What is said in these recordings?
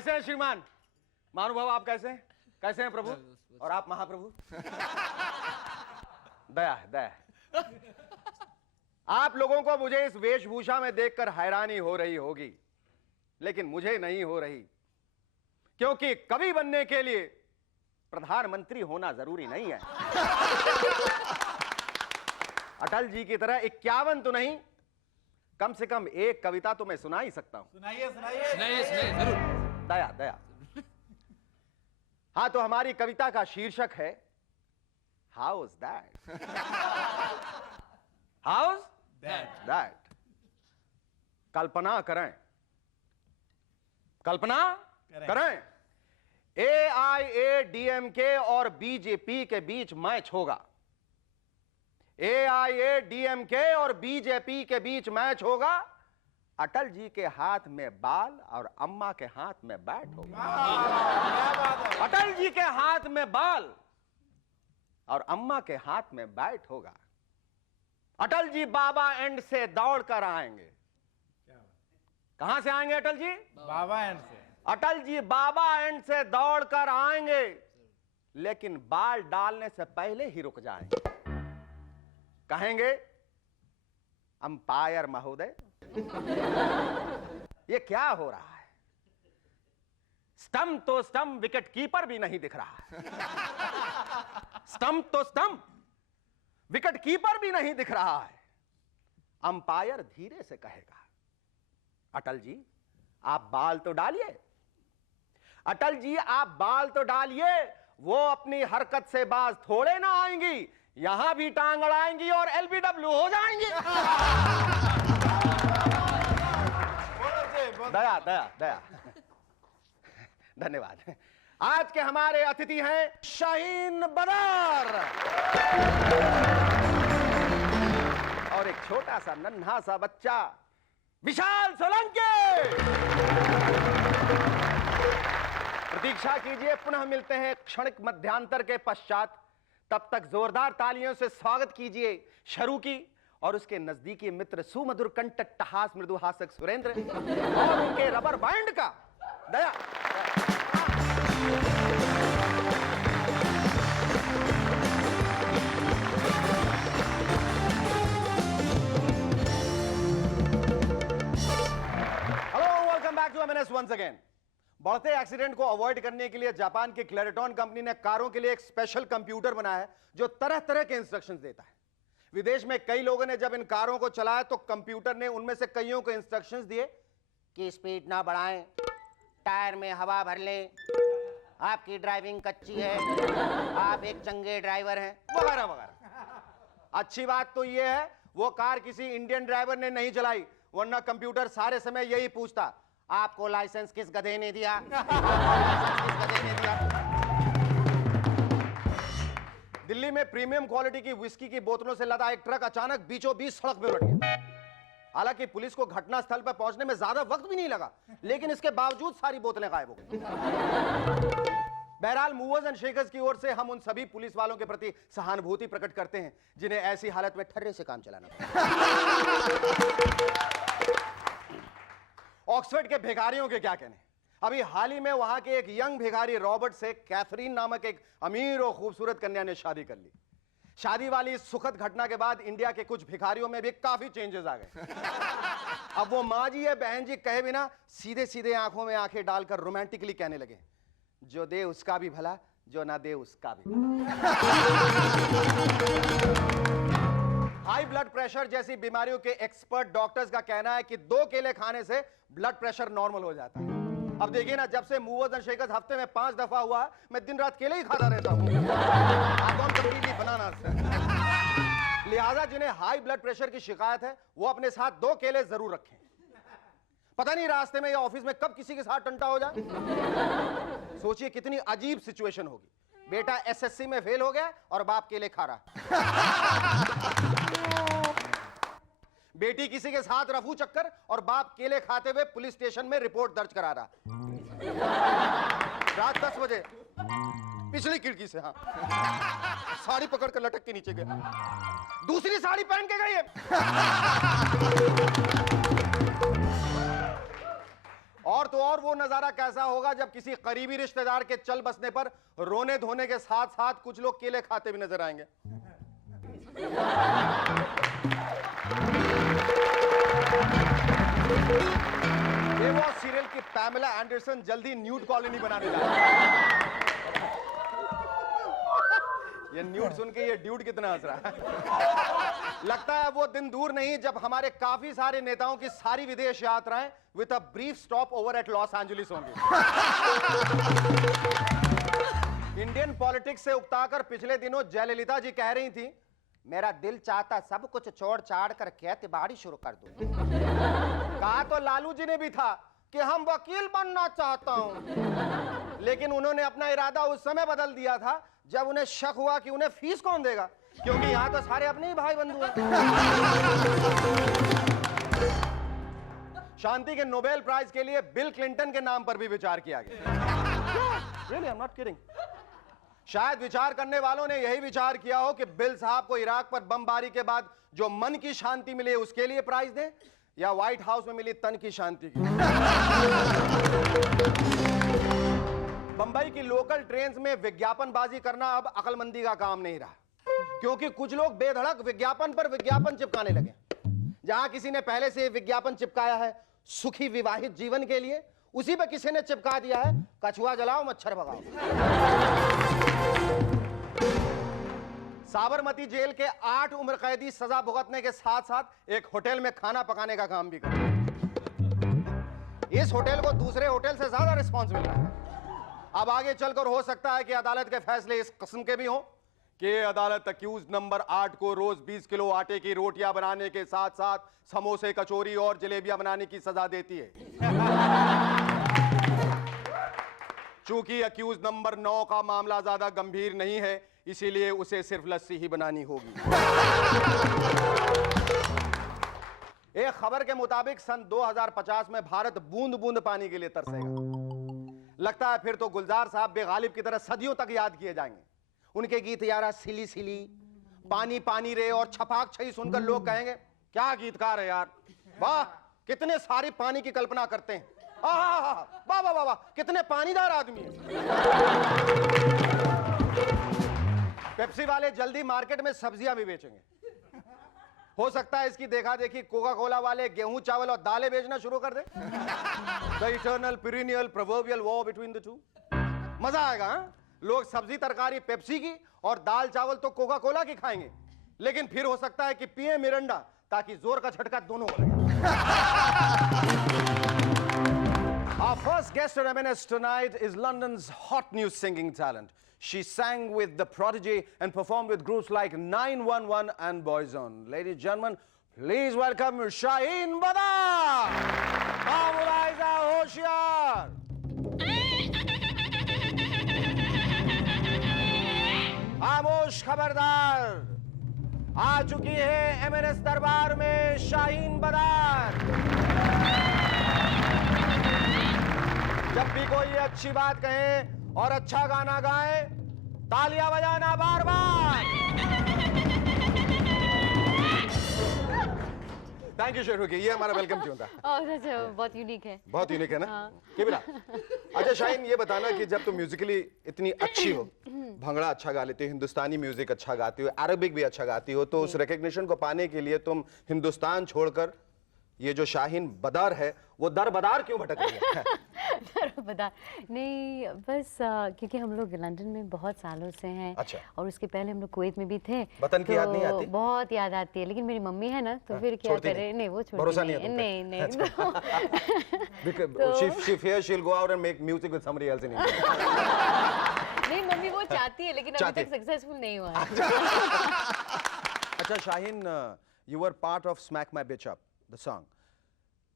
कैसे हैं श्रीमान? महानुभाव आप कैसे हैं? कैसे हैं प्रभु? और आप महाप्रभु? दया दया। आप लोगों को मुझे इस वेशभूषा में देखकर हैरानी हो रही होगी, लेकिन मुझे नहीं हो रही, क्योंकि कवि बनने के लिए प्रधानमंत्री होना जरूरी नहीं है। अटल जी की तरह 51 तो नहीं, कम से कम एक कविता तो मैं सुना ही सकता हूं। सुनाइए सुनाइए सुनाइए सुनाइए जरूर। दया दया। हाँ, तो हमारी कविता का शीर्षक है हाउस दैट। House that. कल्पना करें, कल्पना करें, AIADMK और बीजेपी के बीच मैच होगा। AIADMK और बीजेपी के बीच मैच होगा। अटल जी के हाथ में बाल और अम्मा के हाथ में बैट होगा। अटल जी के हाथ में बाल और अम्मा के हाथ में बैट होगा। अटल जी बाबा एंड से दौड़ कर आएंगे। कहां से आएंगे अटल जी? बाबा एंड से। अटल जी बाबा एंड से दौड़ कर आएंगे, लेकिन बाल डालने से पहले ही रुक जाएंगे। कहेंगे, अंपायर महोदय, ये क्या हो रहा है? स्टंप तो स्टंप, विकेट कीपर भी नहीं दिख रहा है। स्टंप तो स्टंप, विकेट कीपर भी नहीं दिख रहा है। अंपायर धीरे से कहेगा, अटल जी आप बाल तो डालिए। अटल जी आप बाल तो डालिए, वो अपनी हरकत से बाज थोड़े ना आएंगी, यहां भी टांग अड़ाएंगी और LBW हो जाएंगी। दया दया दया। धन्यवाद। आज के हमारे अतिथि हैं शाहीन बदर और एक छोटा सा नन्हा सा बच्चा विशाल सोलंकी। प्रतीक्षा कीजिए, पुनः मिलते हैं क्षणिक मध्यांतर के पश्चात। तब तक जोरदार तालियों से स्वागत कीजिए शरू की और उसके नजदीकी मित्र सुमधुर कंठ टहास मृदुहासक सुरेंद्र और उनके रबर बैंड का दया। Hello, welcome back to MNS once again. बढ़ते एक्सीडेंट को अवॉइड करने के लिए जापान की क्लेरेटॉन कंपनी ने कारों के लिए एक स्पेशल कंप्यूटर बनाया है जो तरह तरह के इंस्ट्रक्शंस देता है। विदेश में कई लोगों ने जब इन कारों को चलाया तो कंप्यूटर ने उनमें से कईयों को इंस्ट्रक्शंस दिए कि स्पीड ना बढ़ाएं, टायर में हवा भर लें, आपकी ड्राइविंग कच्ची है, आप एक चंगे ड्राइवर हैं, वगैरह वगैरह। अच्छी बात तो यह है वो कार किसी इंडियन ड्राइवर ने नहीं चलाई, वरना कंप्यूटर सारे समय यही पूछता, आपको लाइसेंस किस गधे ने दिया? किस गधे ने दिया? दिल्ली में प्रीमियम क्वालिटी की विस्की की बोतलों से लदा एक ट्रक अचानक बीचों बीच सड़क पर उलट गया। हालांकि पुलिस को घटनास्थल पर पहुंचने में ज्यादा वक्त भी नहीं लगा, लेकिन इसके बावजूद सारी बोतलें गायब हो गई। बहरहाल मूवर्स एंड शेकर्स की ओर से हम उन सभी पुलिस वालों के प्रति सहानुभूति प्रकट करते हैं जिन्हें ऐसी हालत में ठर्रे से काम चलाना पड़ा। ऑक्सफोर्ड के भिखारियों के क्या कहने। अभी हाल ही में वहां के एक यंग भिखारी रॉबर्ट से कैथरीन नामक एक अमीर और खूबसूरत कन्या ने शादी कर ली। शादी वाली इस सुखद घटना के बाद इंडिया के कुछ भिखारियों में भी काफी चेंजेस आ गए। अब वो माँ जी या बहन जी कहे बिना सीधे सीधे आंखों में आंखें डालकर रोमांटिकली कहने लगे, जो दे उसका भी भला, जो ना दे उसका भी भला। हाई ब्लड प्रेशर जैसी बीमारियों के एक्सपर्ट डॉक्टर्स का कहना है कि 2 केले खाने से ब्लड प्रेशर नॉर्मल हो जाता है। अब देखिए ना, जब से मूवर्स एंड शेकर्स हफ्ते में 5 दफा हुआ, मैं दिन रात केले ही खाता रहता हूं। लिहाजा जिन्हें हाई ब्लड प्रेशर की शिकायत है वो अपने साथ 2 केले जरूर रखें। पता नहीं रास्ते में या ऑफिस में कब किसी के साथ टंटा हो जाए। सोचिए कितनी अजीब सिचुएशन होगी। बेटा SSC में फेल हो गया और बाप केले खा रहा। बेटी किसी के साथ रफू चक्कर और बाप केले खाते हुए पुलिस स्टेशन में रिपोर्ट दर्ज करा रहा। रात 10 बजे पिछली खिड़की से, हाँ, साड़ी पकड़ कर लटक के नीचे गया, दूसरी साड़ी पहन के गई है। और तो और वो नजारा कैसा होगा जब किसी करीबी रिश्तेदार के चल बसने पर रोने धोने के साथ साथ कुछ लोग केले खाते भी नजर आएंगे। बेवॉच सीरियल की पैमेला एंडरसन जल्दी न्यूड कॉलोनी बनाने जा रही है। ये न्यूड सुन के ये ड्यूड कितना हंस रहा है। लगता है वो दिन दूर नहीं जब हमारे काफी सारे नेताओं की सारी विदेश यात्राएं with a brief stopover at Los Angeles होंगी। इंडियन पॉलिटिक्स से उकताकर पिछले दिनों जयललिता जी कह रही थी, मेरा दिल चाहता सब कुछ छोड़ छाड़ कर खेती बाड़ी शुरू कर दूं। कहा तो लालू जी ने भी था कि हम वकील बनना चाहता हूं, लेकिन उन्होंने अपना इरादा उस समय बदल दिया था जब उन्हें शक हुआ कि उन्हें फीस कौन देगा, क्योंकि यहां तो सारे अपने ही भाई बंधु हैं। शांति के नोबेल प्राइज के लिए बिल क्लिंटन के नाम पर भी विचार किया गया। Really, I'm not kidding. शायद विचार करने वालों ने यही विचार किया हो कि बिल साहब को इराक पर बमबारी के बाद जो मन की शांति मिले उसके लिए प्राइज दें, या व्हाइट हाउस में मिली तन की शांति की। बंबई की लोकल ट्रेन्स में विज्ञापनबाजी करना अब अकलमंदी का काम नहीं रहा, क्योंकि कुछ लोग बेधड़क विज्ञापन पर विज्ञापन चिपकाने लगे। जहां किसी ने पहले से विज्ञापन चिपकाया है सुखी विवाहित जीवन के लिए, उसी पे किसी ने चिपका दिया है कछुआ जलाओ मच्छर भगाओ। साबरमती जेल के 8 उम्र कैदी सजा भुगतने के साथ साथ एक होटल में खाना पकाने का काम भी करते हैं। इस होटल को दूसरे होटल से ज्यादा रिस्पांस मिल रहा है। अब आगे चलकर हो सकता है कि अदालत के फैसले इस किस्म के भी हों कि अदालत अक्यूज नंबर 8 को रोज 20 किलो आटे की रोटियां बनाने के साथ साथ समोसे, कचौरी और जलेबियां बनाने की सजा देती है। चूंकि अक्यूज नंबर 9 का मामला ज्यादा गंभीर नहीं है, इसीलिए उसे सिर्फ लस्सी ही बनानी होगी। एक खबर के मुताबिक सन 2050 में भारत बूंद बूंद पानी के लिए तरसेगा। लगता है फिर तो गुलजार साहब बेगालिब की तरह सदियों तक याद किए जाएंगे। उनके गीत यारा सिली सिली, पानी पानी रे और छपाक छई सुनकर लोग कहेंगे क्या गीतकार है यार, वाह कितने सारे पानी की कल्पना करते हैं, वाह वाह वाह वाह कितने पानीदार आदमी है। पेप्सी वाले जल्दी मार्केट में सब्जियां भी बेचेंगे। हो सकता है इसकी देखा देखी कोका कोला वाले गेहूं चावल और दालें बेचना शुरू कर दे। The eternal perennial proverbial war between the two। मजा आएगा हा? लोग सब्जी तरकारी पेप्सी की और दाल चावल तो कोका कोला की खाएंगे, लेकिन फिर हो सकता है कि पिए मिरिंडा ताकि जोर का झटका दोनों को लगे। Our first guest at M&S tonight is London's hot new singing talent. She sang with The Prodigy and performed with groups like 911 and Boyzone. Ladies and gentlemen, please welcome Shaheen Badar. Amulaiza Hoshiar. खामोश खबरदार, आ चुकी है M&S दरबार में शाहीन बदार। जब भी कोई अच्छी बात कहे और अच्छा गाना गाए, तालियां बजाना बार बार। थैंक यू शेरू की, ये हमारा वेलकम ट्यून था। बहुत यूनिक है। बहुत यूनिक है ना? किबिरा। अच्छा शाहीन, ये बताना कि जब तुम म्यूजिकली इतनी अच्छी हो, भंगड़ा अच्छा गा लेती हो, हिंदुस्तानी म्यूजिक अच्छा गाती हो, अरबिक भी अच्छा गाती हो, तो उस रिकग्निशन को पाने के लिए तुम हिंदुस्तान छोड़कर ये जो शाहीन बदार है वो दरबदार क्यों भटक रही है? दरबदार नहीं, बस क्योंकि हम लोग लंदन में बहुत सालों से हैं। अच्छा। और उसके पहले हम लोग कुवैत में भी थे। वतन की याद नहीं आती? बहुत याद आती है, लेकिन मेरी मम्मी है ना, तो फिर क्या करे। नहीं वो भरोसा नहीं है नहीं नहीं। She fears she'll go out and make music with somebody else in India. नहीं, मम्मी वो चाहती है, लेकिन अभी तक सक्सेसफुल नहीं हुआ। अच्छा Shaheen, you were part of Smack My Bitch Up, the song,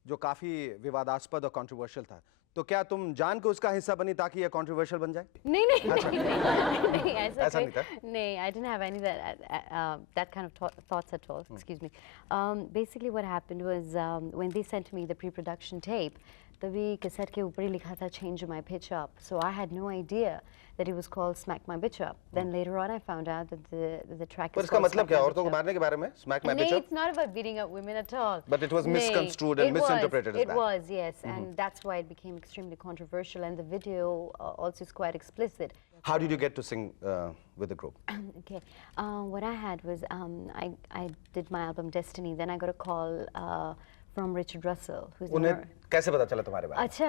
जो काफी विवादास्पद और कंट्रोवर्शियल था, तो क्या तुम जान के उसका हिस्सा बनी ताकि ये कंट्रोवर्शियल बन जाए? नहीं नहीं अच्छा। नहीं ऐसा नहीं था? नहीं, I didn't have any that kind of thoughts at all. Excuse me. Basically what happened was when they sent me the pre-production tape, तभी कैसेट के ऊपर ही लिखा था change my pitch up, so I had no idea that it was called Smack My Bitch Up. Then later on I found out that the track पर is इसका called मतलब Smack क्या My औरतों को Bitch Up. मारने के बारे में? Smack my No, bitch up? it's not about beating up women at all. But it was misconstrued and It was. misinterpreted as It that. was, yes, and that's why it became extremely controversial, and the video also is quite explicit. How did you get to sing with the group? Okay, what I had was I did my album Destiny. Then I got a call from Richard Russell, who's उन्हें कैसे पता चला तुम्हारे बारे में? अच्छा,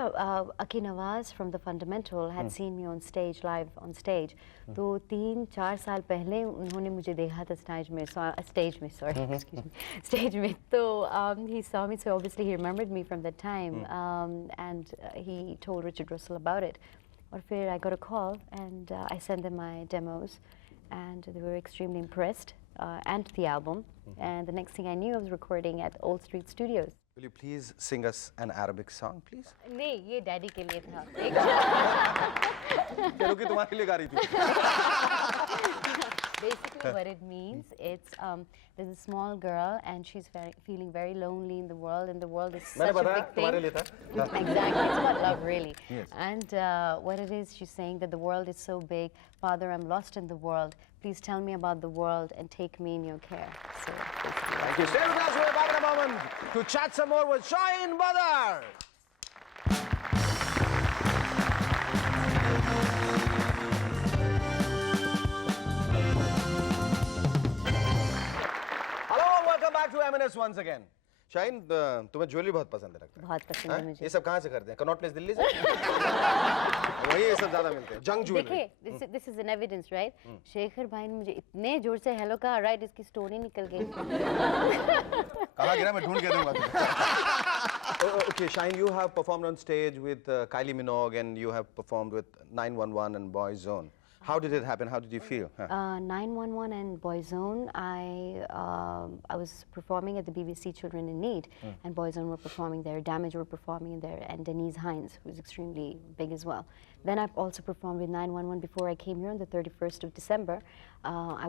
Aki Nawaz from The Fundamental had seen me on stage, live on stage. तो 3-4 साल पहले उन्होंने मुझे देखा था stage में, excuse me, stage में. तो he saw me, so obviously he remembered me from that time, and he told Richard Russell about it. और फिर I got a call and I sent them my demos, and they were extremely impressed, and the album. And the next thing I knew, I was recording at Old Street Studios. Will you please sing us an Arabic song, please? नहीं, ये daddy के लिए था. चलो कि तुम्हारे लिए गा रही थी. Basically, what it means, it's there's a small girl and she's feeling very lonely in the world, and the world is such a big thing. तुम्हारे लिए था. Exactly, it's about love, really. Yes. And what it is, she's saying that the world is so big. Father, I'm lost in the world. Please tell me about the world and take me in your care. So basically, Thank you. Stay with us. We're back in a moment to chat some more with Shaheen Badar. Hello and welcome back to M&S once again. Shaheen, तुम्हें jewellery बहुत पसंद है लगता है. बहुत पसंद है मुझे. ये सब कहाँ से करते हैं? कनॉट प्लेस दिल्ली से? वही ये सब ज़्यादा मिलते हैं. जंग ज्वेलरी. देखिए, this is an evidence, right? Shekhar भाई ने मुझे इतने जोर से हेलो कहा, right? इसकी स्टोरी निकल गई. कहाँ गिरा? मैं ढूंढ के दूंगा तुम्हें. Okay, Shaheen, you have performed on stage with Kylie Minogue, and you have performed with 911 and Boyzone. How did it happen? How did you feel? 911 and Boyzone, I was performing at the BBC Children in Need, and Boyzone were performing there, Damage were performing there, and Denise Hines, who's extremely big as well. Then I've also performed with 911 before I came here on the 31st of December. I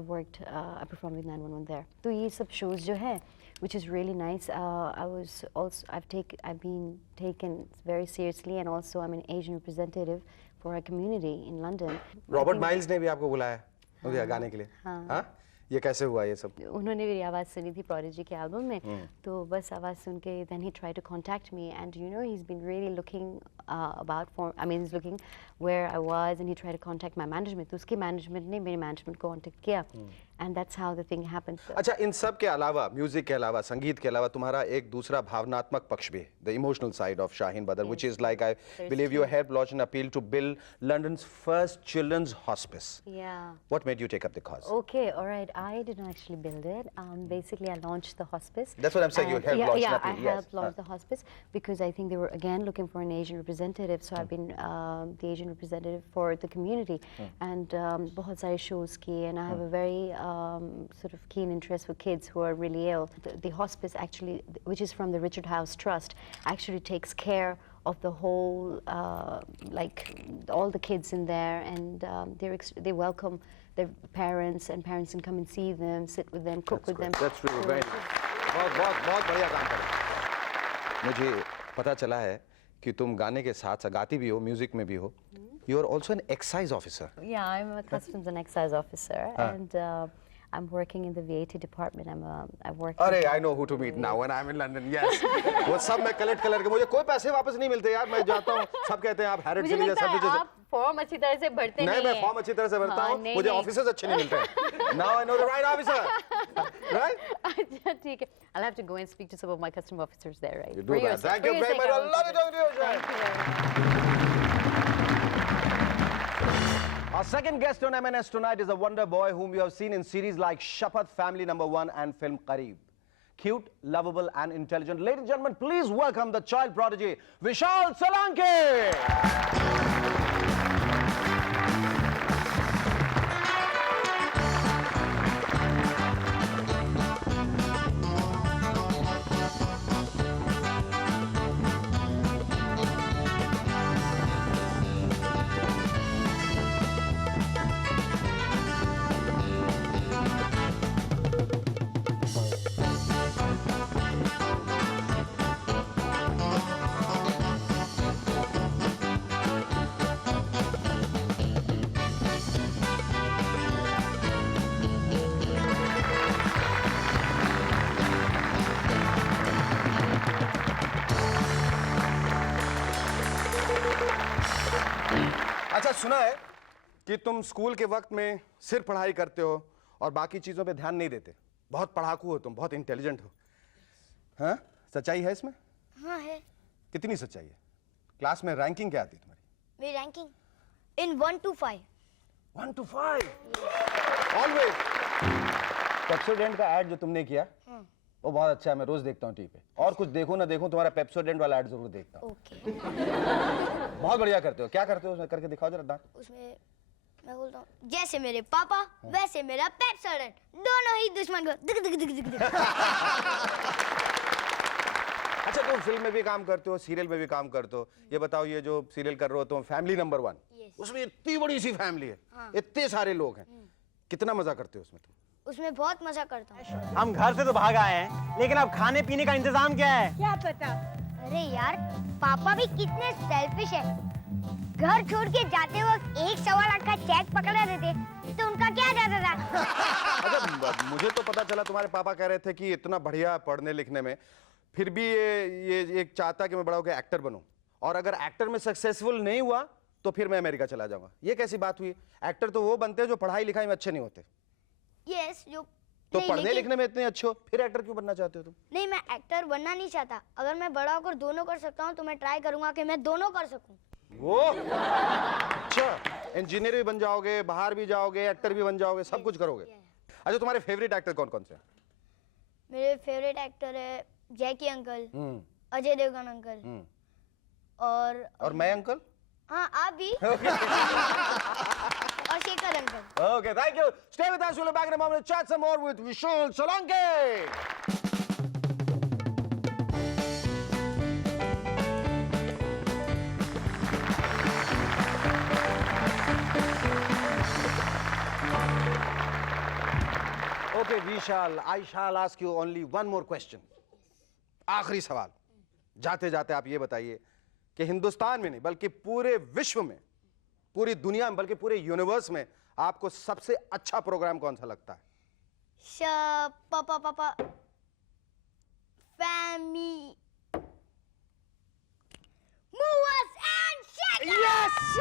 performed with 911 there. So ये सब shows जो है, which is really nice. I've been taken very seriously, and also I'm an Asian representative for our community in London. Robert miles ने भी आपको बुलाया गाने के लिए. हाँ. ये कैसे हुआ ये सब? उन्होंने मेरी आवाज़ सुनी थी Prodigy के एल्बम में, तो बस आवाज़ सुन के then he tried to contact me, and you know he's been really looking he's looking where I was, and he tried to contact my management. तो उसके management ने मेरे management को contact किया, and that's how the thing happened. अच्छा, इन सब के अलावा, म्यूजिक के अलावा, संगीत के अलावा तुम्हारा एक दूसरा भावनात्मक पक्ष भी, the emotional side of Shaheen Badar, which is like, I believe you helped launch an appeal to build London's first children's hospice. Yeah. What made you take up the cause? Okay, all right. I didn't actually build it. Basically, I launched the hospice. That's what I'm saying. You helped launch an appeal. I helped launch the hospice because I think they were again looking for an Asian representative. So I've been the Asian representative for the community, and बहुत सारे shows किए, and I have a very sort of keen interest for kids who are really ill. The hospice actually, which is from the Richard House Trust, actually takes care of the whole, like all the kids in there, and they welcome their parents, and parents can come and see them, sit with them, cook with them. That's really very बहुत बढ़िया काम कर रहे हो. मुझे पता चला है कि तुम गाने के साथ गाती भी हो, म्यूजिक में भी हो. You are also an excise officer. Yeah, I'm a customs and excise officer, and I'm working in the VAT department. I work. अरे, I know who to meet now when I'm in London. Yes. वो सब मैं collect के मुझे कोई पैसे वापस नहीं मिलते यार. मैं जाता हूँ, सब कहते हैं आप हैरिट चली जाए, सब कुछ. आप फॉर्म अच्छी तरह से भरते नहीं हैं. नहीं, मैं फॉर्म अच्छी तरह से भरता हूँ. मुझे ऑफिसर्स अच्छे नहीं मिलते. Now I know the right officer. Right? अच्छा, ठीक है. I'll have to go and speak to some of my custom officers there, right? You do that. Thank you very much. I love it. Thank you very much. Our second guest on M&S tonight is a wonder boy whom you have seen in series like Shapath, Family Number 1 and film Qareeb. Cute, lovable and intelligent. Ladies and gentlemen, please welcome the child prodigy, Vishal Solanki. सुना है कि तुम school के वक्त में सिर्फ पढ़ाई करते हो और बाकी चीजों पे ध्यान नहीं देते। बहुत पढ़ाकू हो तुम, बहुत इंटेलिजेंट हो। हाँ, सच्चाई है इसमें? हाँ है। कितनी सच्चाई है? क्लास में रैंकिंग क्या आती तुम्हारी? मेरी ranking in 1 to 5। 1 to 5 always. Pepsodent का ऐड जो तुमने किया वो बहुत अच्छा है, मैं रोज देखता हूँ टीवी पे। और कुछ देखूं ना देखूं, तुम्हारा पेप्सोडेंट वाला ऐड जरूर देखता हूँ। ओके। बहुत बढ़िया करते हो। क्या करते हो उसमें, करके दिखाओ जरा दांत। उसमें मैं बोलता हूँ जैसे मेरे पापा वैसे मेरा पेप्सोडेंट, दोनों ही दुश्मन को दिख दिख दिख दिख दिख। अच्छा, तुम फिल्म में भी काम करते हो, सीरियल में भी काम करते हो। ये बताओ, ये जो सीरियल कर रहे हो तुम, फैमिली नंबर 1, उसमें इतनी बड़ी सी फैमिली है, इतने सारे लोग हैं, कितना मजा करते हो उसमें तुम? उसमें बहुत मजा करता हूँ। हम घर से तो भाग आए हैं, लेकिन अब खाने पीने का इंतजाम क्या है? क्या पता। अरे यार, पापा भी कितने सेल्फिश है। घर छोड़ के जाते वक्त 1 सवा लाख का चेक पकड़ा देते तो उनका क्या जाता था। अच्छा, मुझे तो पता चला तुम्हारे पापा कह रहे थे कि इतना बढ़िया पढ़ने लिखने में, फिर भी ये एक चाहता कि मैं बड़ा होकर एक्टर बनूं, और अगर एक्टर में सक्सेसफुल नहीं हुआ तो फिर मैं अमेरिका चला जाऊंगा। ये कैसी बात हुई? एक्टर तो वो बनते हैं जो पढ़ाई लिखाई में अच्छे नहीं होते। यस, जो तो नहीं, पढ़ने लेकिन- लिखने में इतने अच्छे हो, फिर एक्टर क्यों बनना चाहते हो तुम? नहीं, मैं एक्टर बनना नहीं चाहता। अगर मैं बड़ा होकर दोनों कर सकता हूँ तो मैं ट्राई करूंगा कि मैं दोनों कर सकूं। वो अच्छा, इंजीनियर भी बन जाओगे, बाहर भी जाओगे, एक्टर भी बन जाओगे, सब कुछ करोगे। अच्छा, तुम्हारे फेवरेट एक्टर कौन कौन से हैं? मेरे फेवरेट एक्टर है जैकी अंकल, अजय देवगन अंकल, और मैं अंकल? हाँ, आप भी। और Shekhar uncle. Okay, thank you. Stay with us. We'll be back in a moment to chat some more with Vishal Solanki. Okay, Vishal, I shall ask you only one more question. आखिरी सवाल। जाते जाते आप ये बताइए कि हिंदुस्तान में नहीं बल्कि पूरे विश्व में, पूरी दुनिया में, बल्कि पूरे यूनिवर्स में आपको सबसे अच्छा प्रोग्राम कौन सा लगता है? पापा फैमी मूवर्स एंड शेकर्स।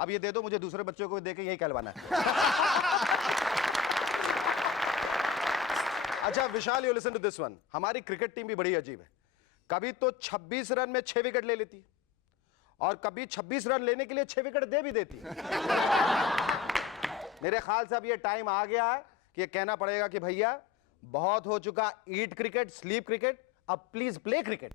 अब ये दे दो मुझे, दूसरे बच्चों को भी दे के यही कहलवाना है। अच्छा Vishal, you listen to this one. हमारी क्रिकेट टीम भी बड़ी अजीब है। कभी तो 26 रन में 6 विकेट ले लेती और कभी 26 रन लेने के लिए 6 विकेट दे भी देती। मेरे ख्याल से अब ये टाइम आ गया है कि ये कहना पड़ेगा कि भैया बहुत हो चुका ईट क्रिकेट, स्लीप क्रिकेट, अब प्लीज प्ले क्रिकेट।